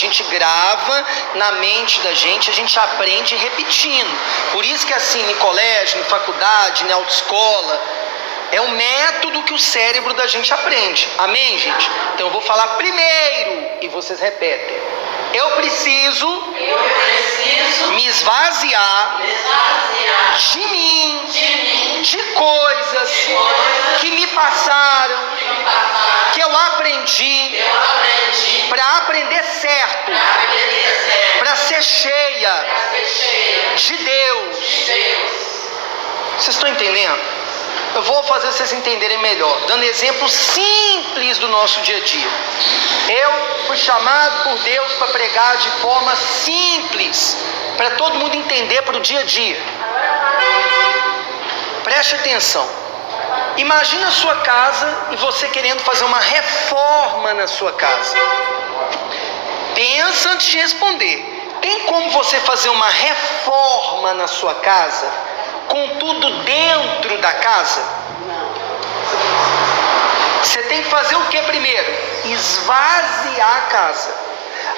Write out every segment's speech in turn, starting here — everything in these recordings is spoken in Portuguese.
gente grava na mente da gente, a gente aprende repetindo. Por isso que assim, em colégio, em faculdade, em autoescola, é um método que o cérebro da gente aprende. Amém, gente? Então eu vou falar primeiro e vocês repetem. Eu preciso me esvaziar de mim, de coisas que me passaram, que eu aprendi, para aprender certo, para ser cheia de Deus. Vocês estão entendendo? Eu vou fazer vocês entenderem melhor, dando exemplos simples do nosso dia a dia. Eu fui chamado por Deus para pregar de forma simples, para todo mundo entender para o dia a dia. Preste atenção. Imagina a sua casa e você querendo fazer uma reforma na sua casa. Pensa antes de responder. Tem como você fazer uma reforma na sua casa com tudo dentro da casa? Você tem que fazer o que primeiro? Esvaziar a casa.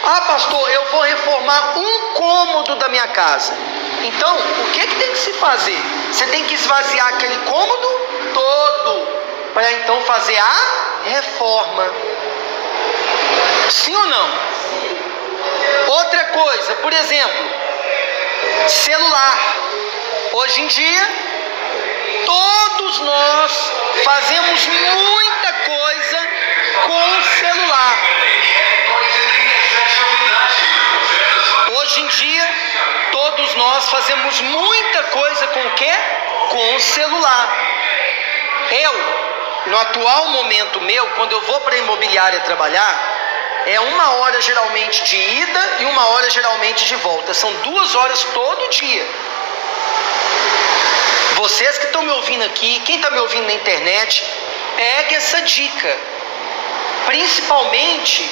Ah, pastor, eu vou reformar um cômodo da minha casa. Então, o que tem que se fazer? Você tem que esvaziar aquele cômodo todo, para então fazer a reforma. Sim ou não? Outra coisa, por exemplo, celular. Hoje em dia, todos nós fazemos muita coisa com o celular. Hoje em dia, todos nós fazemos muita coisa com o quê? Com o celular. No atual momento meu, quando eu vou para a imobiliária trabalhar, é 1 hora geralmente de ida e 1 hora geralmente de volta. São 2 horas todo dia. Vocês que estão me ouvindo aqui, quem está me ouvindo na internet, pegue essa dica. Principalmente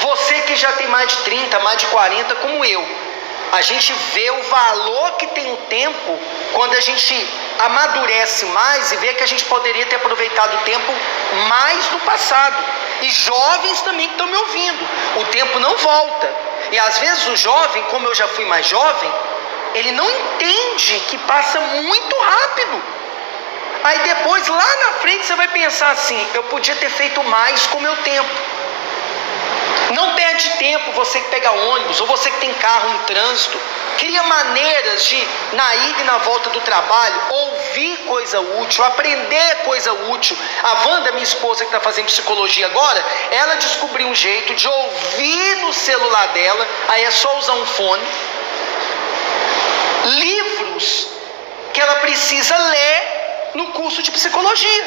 você que já tem mais de 30, mais de 40 como eu. A gente vê o valor que tem o tempo quando a gente amadurece mais e vê que a gente poderia ter aproveitado o tempo mais no passado. E jovens também que estão me ouvindo, o tempo não volta. E às vezes o jovem, como eu já fui mais jovem, ele não entende que passa muito rápido. Aí depois, lá na frente, você vai pensar assim: eu podia ter feito mais com o meu tempo. Não perde tempo você que pega ônibus, ou você que tem carro no trânsito. Cria maneiras de, na ida e na volta do trabalho, ouvir coisa útil, aprender coisa útil. A Wanda, minha esposa, que está fazendo psicologia agora, ela descobriu um jeito de ouvir no celular dela. Aí é só usar um fone. Livros que ela precisa ler no curso de psicologia.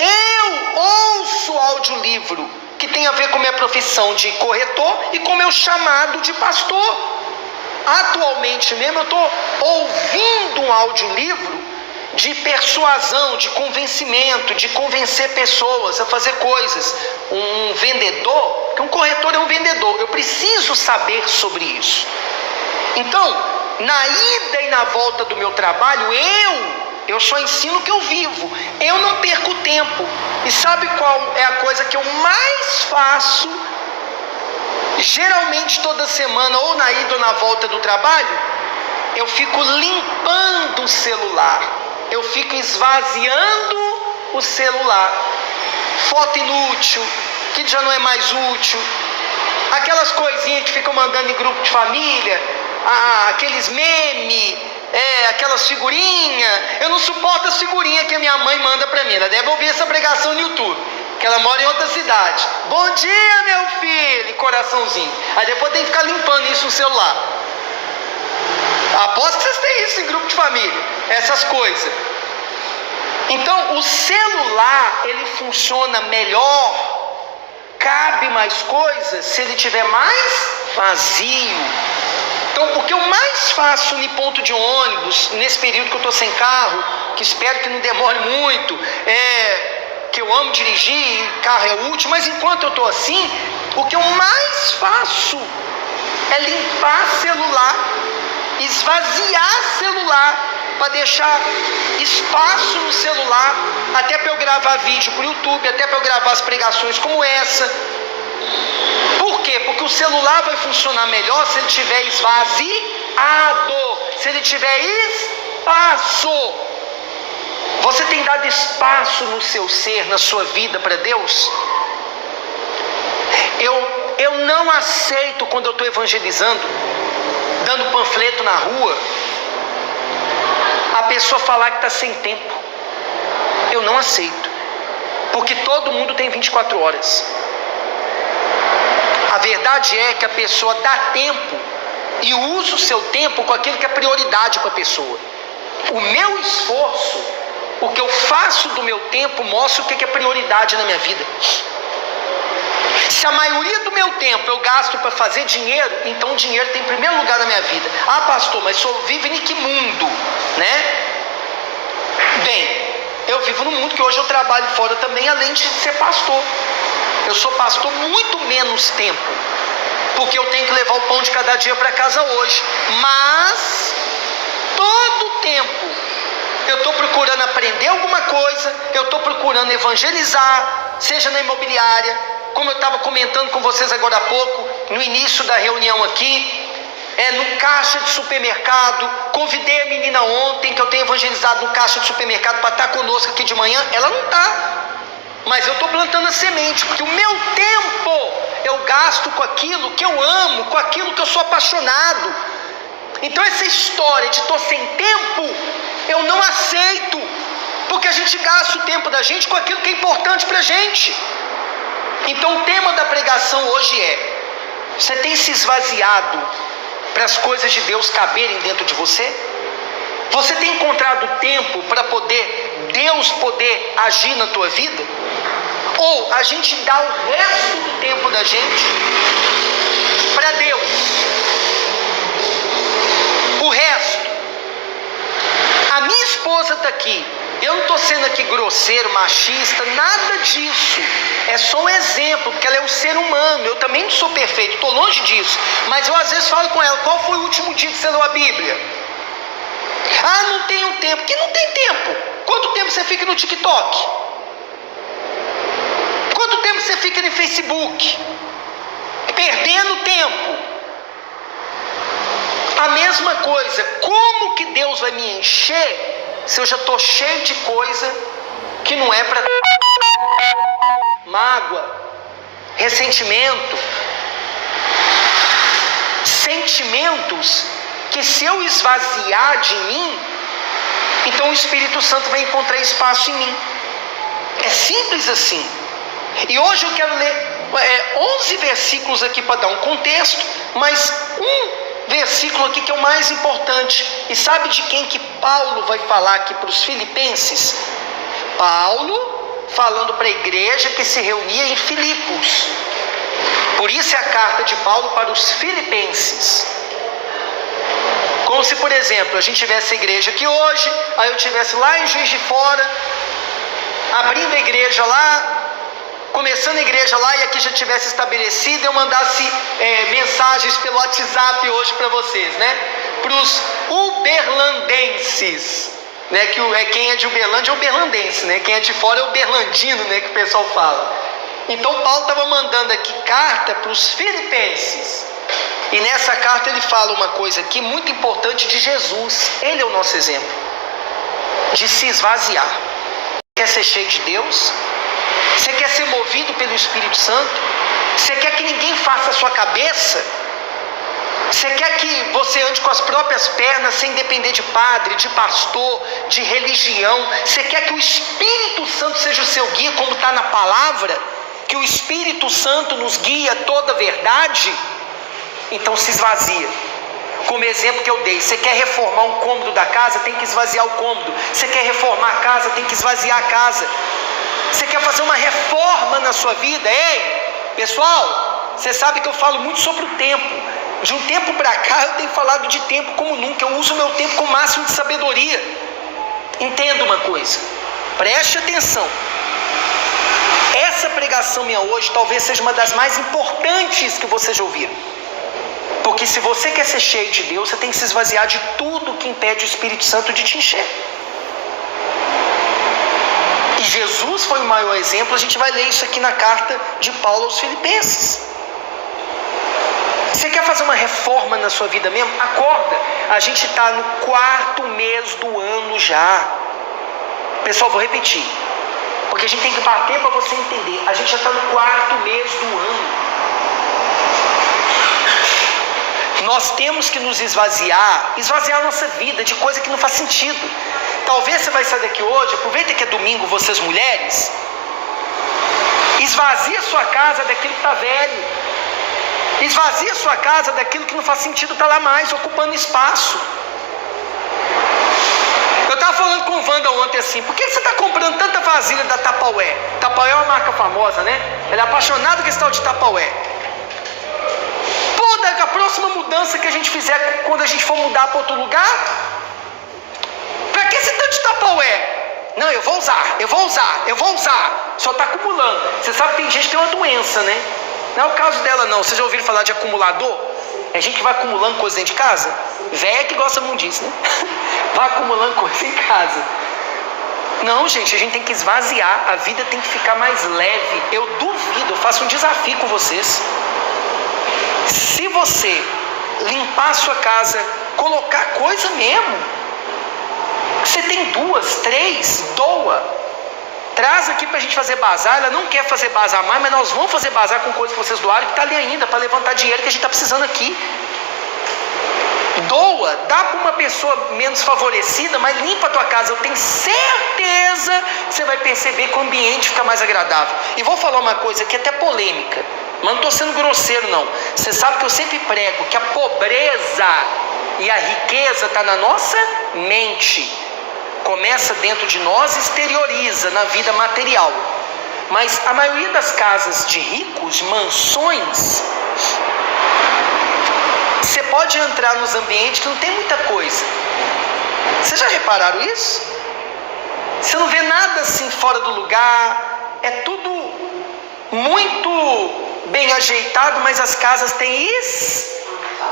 Eu ouço audiolivro que tem a ver com minha profissão de corretor e com meu chamado de pastor. Atualmente mesmo eu estou ouvindo um audiolivro de persuasão, de convencimento, de convencer pessoas a fazer coisas. Um vendedor, porque um corretor é um vendedor, eu preciso saber sobre isso. Então, na ida e na volta do meu trabalho, eu só ensino o que eu vivo. Eu não perco tempo. E sabe qual é a coisa que eu mais faço? Geralmente toda semana, ou na ida ou na volta do trabalho, eu fico limpando o celular. Eu fico esvaziando o celular. Foto inútil, que já não é mais útil. Aquelas coisinhas que ficam mandando em grupo de família, aqueles memes, aquelas figurinhas. Eu não suporto as figurinhas que a minha mãe manda pra mim. Ela deve ouvir essa pregação no YouTube, que ela mora em outra cidade. Bom dia, meu filho, e coraçãozinho. Aí depois tem que ficar limpando isso no celular. Aposto que vocês têm isso em grupo de família, essas coisas. Então o celular, ele funciona melhor, cabe mais coisas se ele tiver mais vazio. Então o que eu mais faço no ponto de ônibus, nesse período que eu estou sem carro, que espero que não demore muito, que eu amo dirigir, carro é útil, mas enquanto eu estou assim, o que eu mais faço é limpar celular, esvaziar celular, para deixar espaço no celular, até para eu gravar vídeo para o YouTube, até para eu gravar as pregações como essa. Por quê? Porque o celular vai funcionar melhor se ele estiver esvaziado, se ele tiver espaço. Você tem dado espaço no seu ser, na sua vida para Deus? Eu não aceito quando eu estou evangelizando, dando panfleto na rua, a pessoa falar que está sem tempo. Eu não aceito, porque todo mundo tem 24 horas. A verdade é que a pessoa dá tempo e usa o seu tempo com aquilo que é prioridade para a pessoa. O meu esforço, o que eu faço do meu tempo, mostra o que é prioridade na minha vida. Se a maioria do meu tempo eu gasto para fazer dinheiro, então o dinheiro tem em primeiro lugar na minha vida. Ah, pastor, mas o senhor vive em que mundo, né? Bem, eu vivo num mundo que hoje eu trabalho fora também, além de ser pastor. Eu sou pastor muito menos tempo, porque eu tenho que levar o pão de cada dia para casa hoje. Mas todo tempo eu estou procurando aprender alguma coisa, eu estou procurando evangelizar, seja na imobiliária, como eu estava comentando com vocês agora há pouco, no início da reunião aqui, no caixa de supermercado. Convidei a menina ontem, que eu tenho evangelizado no caixa de supermercado, para estar conosco aqui de manhã. Ela não está, mas eu estou plantando a semente, porque o meu tempo eu gasto com aquilo que eu amo, com aquilo que eu sou apaixonado. Então essa história de estou sem tempo, eu não aceito, porque a gente gasta o tempo da gente com aquilo que é importante para a gente. Então o tema da pregação hoje é: você tem se esvaziado para as coisas de Deus caberem dentro de você? Você tem encontrado tempo para Deus poder agir na tua vida? Ou a gente dá o resto do tempo da gente para Deus? O resto. A minha esposa está aqui. Eu não estou sendo aqui grosseiro, machista, nada disso. É só um exemplo, porque ela é um ser humano. Eu também não sou perfeito, estou longe disso. Mas eu às vezes falo com ela: qual foi o último dia que você leu a Bíblia? Ah, não tenho tempo. Que não tem tempo? Quanto tempo você fica no TikTok? Quanto tempo você fica no Facebook? Perdendo tempo. A mesma coisa. Como que Deus vai me encher se eu já estou cheio de coisa que não é para... Mágoa, ressentimento, sentimentos que, se eu esvaziar de mim, então o Espírito Santo vai encontrar espaço em mim. É simples assim. E hoje eu quero ler 11 versículos aqui para dar um contexto, mas um versículo aqui que é o mais importante. E sabe de quem que Paulo vai falar aqui para os filipenses? Paulo falando para a igreja que se reunia em Filipos. Por isso é a carta de Paulo para os filipenses. Como se, por exemplo, a gente tivesse a igreja aqui hoje, aí eu estivesse lá em Juiz de Fora, abrindo a igreja lá, começando a igreja lá, e aqui já tivesse estabelecido, eu mandasse mensagens pelo WhatsApp hoje para vocês, né? Para os uberlandenses, né? Que quem é de Uberlândia é uberlandense, né? Quem é de fora é uberlandino, né? Que o pessoal fala. Então Paulo estava mandando aqui carta para os filipenses. E nessa carta ele fala uma coisa aqui muito importante de Jesus. Ele é o nosso exemplo de se esvaziar. Quer ser cheio de Deus? Você quer ser movido pelo Espírito Santo? Você quer que ninguém faça a sua cabeça? Você quer que você ande com as próprias pernas, sem depender de padre, de pastor, de religião? Você quer que o Espírito Santo seja o seu guia, como está na palavra? Que o Espírito Santo nos guia toda a verdade? Então se esvazia. Como exemplo que eu dei, você quer reformar um cômodo da casa, tem que esvaziar o cômodo. Você quer reformar a casa, tem que esvaziar a casa. Você quer fazer uma reforma na sua vida? Ei, pessoal, você sabe que eu falo muito sobre o tempo. De um tempo para cá eu tenho falado de tempo como nunca. Eu uso o meu tempo com o máximo de sabedoria. Entenda uma coisa, preste atenção. Essa pregação minha hoje talvez seja uma das mais importantes que vocês já ouviram. Porque se você quer ser cheio de Deus, você tem que se esvaziar de tudo que impede o Espírito Santo de te encher. E Jesus foi o maior exemplo. A gente vai ler isso aqui na carta de Paulo aos Filipenses. Você quer fazer uma reforma na sua vida mesmo? Acorda, a gente está no 4º mês do ano já. Pessoal, vou repetir, porque a gente tem que bater para você entender. A gente já está no 4º mês do ano. Nós temos que nos esvaziar a nossa vida de coisa que não faz sentido. Talvez você vai sair daqui hoje, aproveita que é domingo, vocês mulheres, esvazia a sua casa daquilo que está velho, esvazia a sua casa daquilo que não faz sentido estar lá mais, ocupando espaço. Eu estava falando com o Wanda ontem assim, por que você está comprando tanta vasilha da Tupperware? Tupperware é uma marca famosa, né? Ela é apaixonada com esse tal de Tupperware. A próxima mudança que a gente fizer, quando a gente for mudar para outro lugar, para que esse tanto de Tupperware? Não, eu vou usar. Só está acumulando. Você sabe que tem gente que tem uma doença, né? Não é o caso dela não. Vocês já ouviram falar de acumulador? É gente que vai acumulando coisa dentro de casa. Véia que gosta muito disso, né? Vai acumulando coisa em casa. Não, gente, a gente tem que esvaziar. A vida tem que ficar mais leve. Eu duvido, eu faço um desafio com vocês. Se você limpar a sua casa, colocar coisa mesmo, você tem 2, 3, doa, traz aqui pra gente fazer bazar. Ela não quer fazer bazar mais, mas nós vamos fazer bazar com coisas que vocês doaram, que tá ali ainda, para levantar dinheiro que a gente tá precisando aqui. Doa, dá para uma pessoa menos favorecida, mas limpa a tua casa. Eu tenho certeza que você vai perceber que o ambiente fica mais agradável. E vou falar uma coisa que é até polêmica, mas não estou sendo grosseiro não. Você sabe que eu sempre prego que a pobreza e a riqueza está na nossa mente. Começa dentro de nós e exterioriza na vida material. Mas a maioria das casas de ricos, mansões, você pode entrar nos ambientes que não tem muita coisa. Vocês já repararam isso? Você não vê nada assim fora do lugar. É tudo muito bem ajeitado, mas as casas têm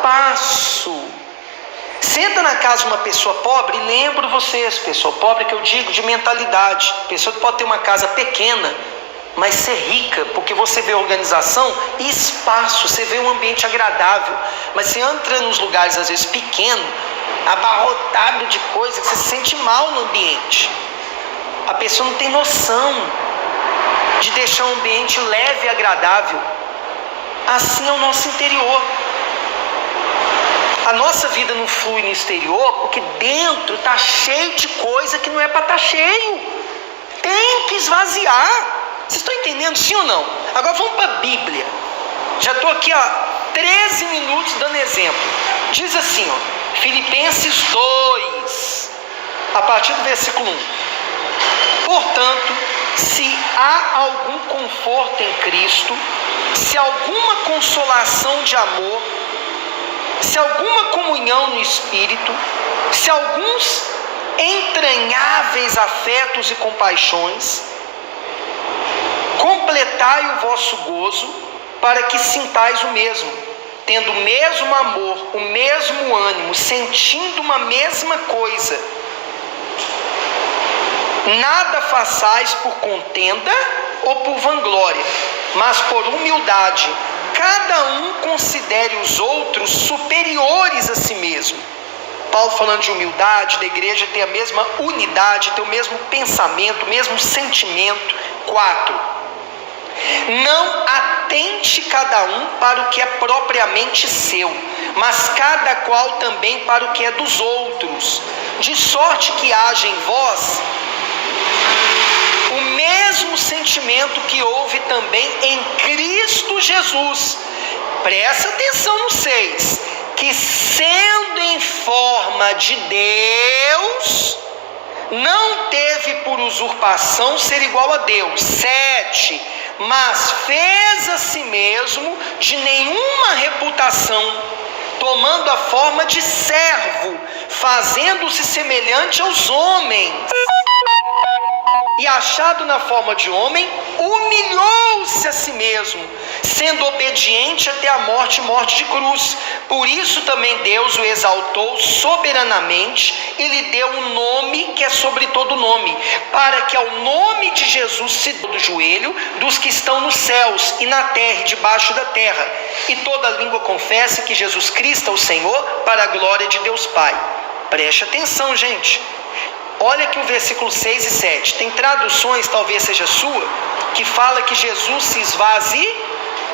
espaço. Senta na casa de uma pessoa pobre, e lembro vocês, pessoa pobre que eu digo de mentalidade, pessoa que pode ter uma casa pequena, mas ser rica, porque você vê organização e espaço, você vê um ambiente agradável. Mas você entra nos lugares às vezes pequenos, abarrotado de coisa, que você se sente mal no ambiente. A pessoa não tem noção de deixar um ambiente leve e agradável. Assim é o nosso interior. A nossa vida não flui no exterior porque dentro está cheio de coisa que não é para estar cheio. Tem que esvaziar. Vocês estão entendendo, sim ou não? Agora vamos para a Bíblia. Já estou aqui há 13 minutos dando exemplo. Diz assim, Filipenses 2, a partir do versículo 1. Portanto, se há algum conforto em Cristo, se alguma consolação de amor, se alguma comunhão no Espírito, se alguns entranháveis afetos e compaixões, completai o vosso gozo, para que sintais o mesmo, tendo o mesmo amor, o mesmo ânimo, sentindo uma mesma coisa. Nada façais por contenda ou por vanglória, mas por humildade. Cada um considere os outros superiores a si mesmo. Paulo falando de humildade, da igreja ter a mesma unidade, ter o mesmo pensamento, o mesmo sentimento. 4. Não atente cada um para o que é propriamente seu, mas cada qual também para o que é dos outros, de sorte que haja em vós o mesmo sentimento que houve também em Cristo Jesus. Presta atenção no 6, que sendo em forma de Deus, não teve por usurpação ser igual a Deus. 7, mas fez a si mesmo de nenhuma reputação, tomando a forma de servo, fazendo-se semelhante aos homens. E achado na forma de homem, humilhou humilhou-se a si mesmo, sendo obediente até a morte, morte de cruz. Por isso também Deus o exaltou soberanamente e lhe deu um nome que é sobre todo nome, para que ao nome de Jesus se dobre o joelho dos que estão nos céus e na terra e debaixo da terra, e toda língua confesse que Jesus Cristo é o Senhor, para a glória de Deus Pai. Preste atenção, gente. Olha aqui o versículo 6 e 7. Tem traduções, talvez seja sua, que fala que Jesus se esvaziou,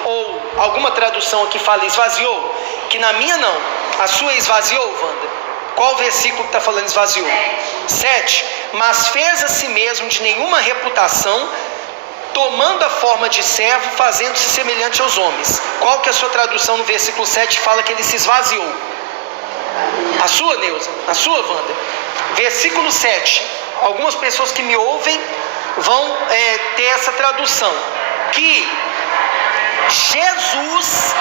ou alguma tradução aqui fala esvaziou, que na minha não. A sua esvaziou, Wanda? Qual versículo que está falando esvaziou? 7. Mas fez a si mesmo de nenhuma reputação, tomando a forma de servo, fazendo-se semelhante aos homens. Qual que é a sua tradução no versículo 7 fala que ele se esvaziou? A sua, Neuza? A sua, Wanda? Versículo 7. Algumas pessoas que me ouvem vão ter essa tradução, que Jesus,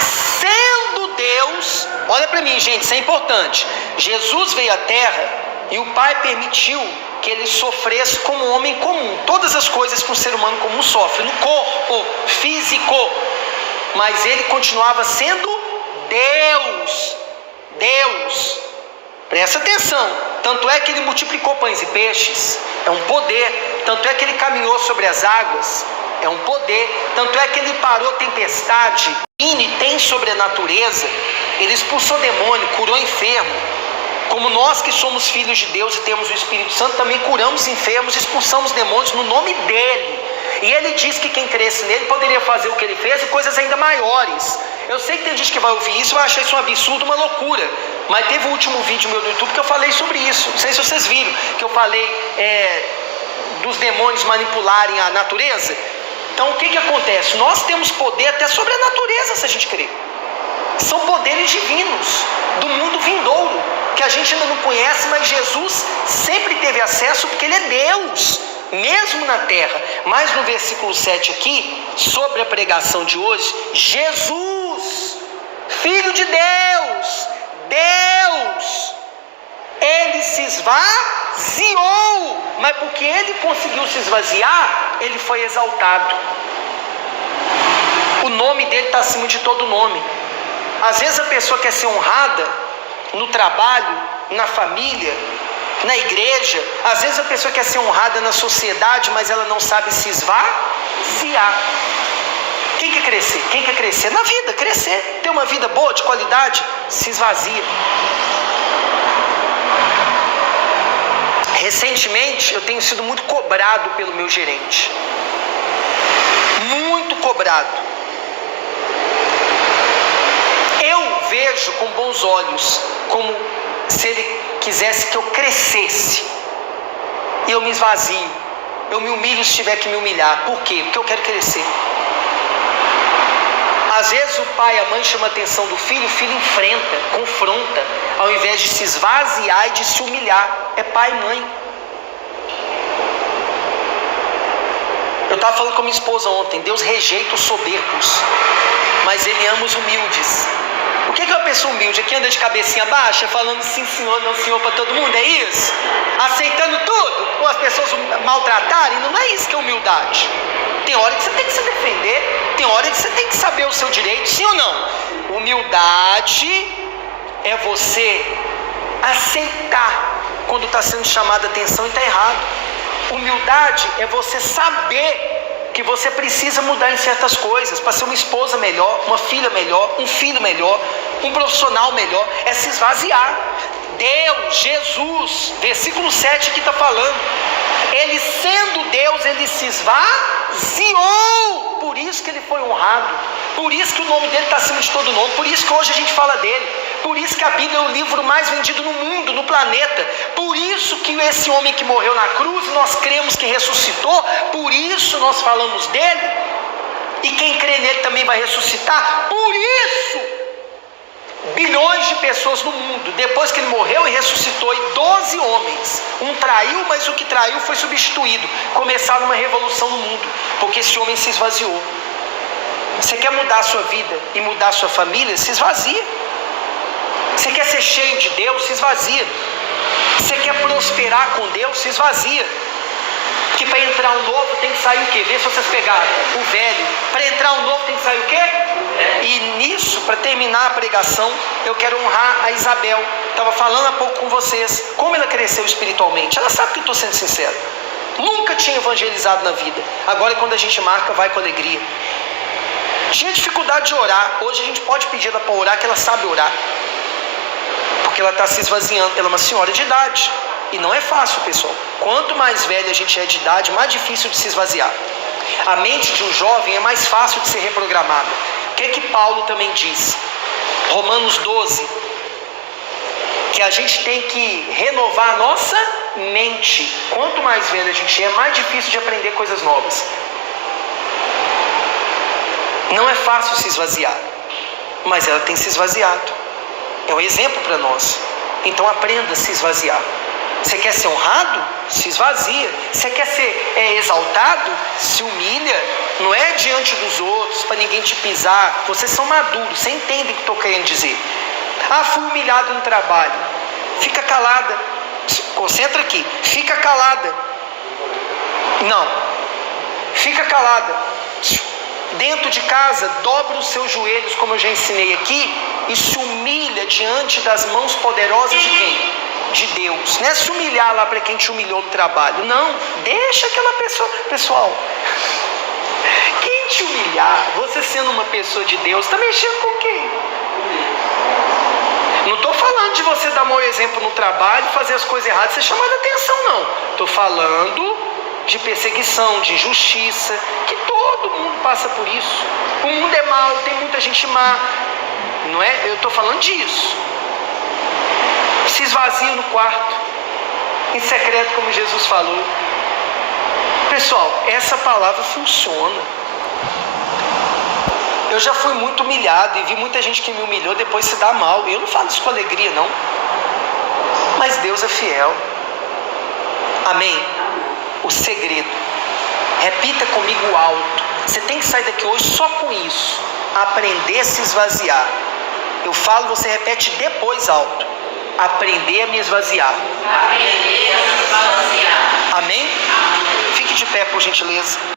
sendo Deus, olha para mim, gente, isso é importante. Jesus veio à terra e o Pai permitiu que ele sofresse como um homem comum, todas as coisas que um ser humano comum sofre, no corpo físico, mas ele continuava sendo Deus. Deus. Presta atenção. Tanto é que ele multiplicou pães e peixes, é um poder. Tanto é que ele caminhou sobre as águas, é um poder. Tanto é que ele parou tempestade, e tem sobre a natureza. Ele expulsou demônio, curou enfermo. Como nós que somos filhos de Deus e temos o Espírito Santo, também curamos enfermos, expulsamos demônios no nome dele. E ele diz que quem cresce nele poderia fazer o que ele fez e coisas ainda maiores. Eu sei que tem gente que vai ouvir isso e vai achar isso um absurdo, uma loucura. Mas teve o último vídeo meu no YouTube que eu falei sobre isso. Não sei se vocês viram, que eu falei dos demônios manipularem a natureza. Então o que acontece? Nós temos poder até sobre a natureza, se a gente crer. São poderes divinos do mundo vindouro, que a gente ainda não conhece, mas Jesus sempre teve acesso porque ele é Deus, mesmo na terra. Mas no versículo 7 aqui, sobre a pregação de hoje, Jesus, Filho de Deus, ele se esvaziou, mas porque ele conseguiu se esvaziar, ele foi exaltado. O nome dele está acima de todo nome. Às vezes a pessoa quer ser honrada no trabalho, na família, na igreja. Às vezes a pessoa quer ser honrada na sociedade, mas ela não sabe se esvaziar. Quem quer crescer? Quem quer crescer na vida? Crescer, ter uma vida boa, de qualidade, se esvazia. Recentemente eu tenho sido muito cobrado pelo meu gerente. Muito cobrado. Eu vejo com bons olhos, como se ele quisesse que eu crescesse. E eu me esvazio. Eu me humilho se tiver que me humilhar. Por quê? Porque eu quero crescer. Às vezes o pai e a mãe chamam a atenção do filho, o filho enfrenta, confronta, ao invés de se esvaziar e de se humilhar. É pai e mãe. Eu estava falando com minha esposa ontem, Deus rejeita os soberbos, mas ele ama os humildes. O que é uma pessoa humilde? É que anda de cabecinha baixa, falando sim senhor, não senhor para todo mundo, é isso? Aceitando tudo? Ou as pessoas maltratarem? Não é isso que é humildade. Tem hora que você tem que se defender, tem hora que você tem que saber o seu direito, sim ou não? Humildade é você aceitar quando está sendo chamada a atenção e está errado. Humildade é você saber que você precisa mudar em certas coisas para ser uma esposa melhor, uma filha melhor, um filho melhor, um profissional melhor. É se esvaziar. Deus, Jesus, versículo 7 que está falando, ele sendo Deus, ele se esvaziou. Por isso que ele foi honrado, por isso que o nome dele está acima de todo nome, por isso que hoje a gente fala dele, por isso que a Bíblia é o livro mais vendido no mundo, no planeta, por isso que esse homem que morreu na cruz, nós cremos que ressuscitou, por isso nós falamos dele, e quem crê nele também vai ressuscitar. Por isso bilhões de pessoas no mundo, depois que ele morreu e ressuscitou, e 12 homens, um traiu, mas o que traiu foi substituído, começaram uma revolução no mundo, porque esse homem se esvaziou. Você quer mudar a sua vida e mudar a sua família? Se esvazia. Você quer ser cheio de Deus? Se esvazia. Você quer prosperar com Deus? Se esvazia. Porque que para entrar um novo tem que sair o quê? Vê se vocês pegaram. O velho. Para entrar um novo tem que sair o quê? E nisso, para terminar a pregação, eu quero honrar a Isabel. Estava falando há pouco com vocês. Como ela cresceu espiritualmente. Ela sabe que eu estou sendo sincero. Nunca tinha evangelizado na vida. Agora quando a gente marca, vai com alegria. Tinha dificuldade de orar. Hoje a gente pode pedir ela para orar, que ela sabe orar. Porque ela está se esvaziando. Ela é uma senhora de idade. E não é fácil, pessoal. Quanto mais velha a gente é de idade, mais difícil de se esvaziar. A mente de um jovem é mais fácil de ser reprogramada. O que Paulo também diz? Romanos 12. Que a gente tem que renovar a nossa mente. Quanto mais velho a gente é, mais difícil de aprender coisas novas. Não é fácil se esvaziar, mas ela tem se esvaziado. É um exemplo para nós. Então aprenda a se esvaziar. Você quer ser honrado? Se esvazia. Você quer ser exaltado? Se humilha. Não é diante dos outros, para ninguém te pisar. Vocês são maduros, você entende o que estou querendo dizer. Ah, fui humilhado no trabalho. Fica calada. Concentra aqui. Fica calada. Não. Fica calada. Dentro de casa, dobra os seus joelhos, como eu já ensinei aqui, e se humilha diante das mãos poderosas de quem? De Deus. Não é se humilhar lá para quem te humilhou no trabalho. Não. Deixa aquela pessoa. Pessoal, quem te humilhar, você sendo uma pessoa de Deus, está mexendo com quem? Não estou falando de você dar mau exemplo no trabalho, fazer as coisas erradas, você chamar a atenção, não. Estou falando de perseguição, de injustiça, que todo mundo passa por isso. O mundo é mau, tem muita gente má. Não é? Eu estou falando disso. Se esvazia no quarto, em secreto, como Jesus falou. Pessoal, essa palavra funciona. Eu já fui muito humilhado e vi muita gente que me humilhou depois se dá mal. Eu não falo isso com alegria, não. Mas Deus é fiel. Amém? O segredo. Repita comigo alto. Você tem que sair daqui hoje só com isso. Aprender a se esvaziar. Eu falo, você repete depois alto. Aprender a me esvaziar. Aprender a se esvaziar. Amém? Fique de pé, por gentileza.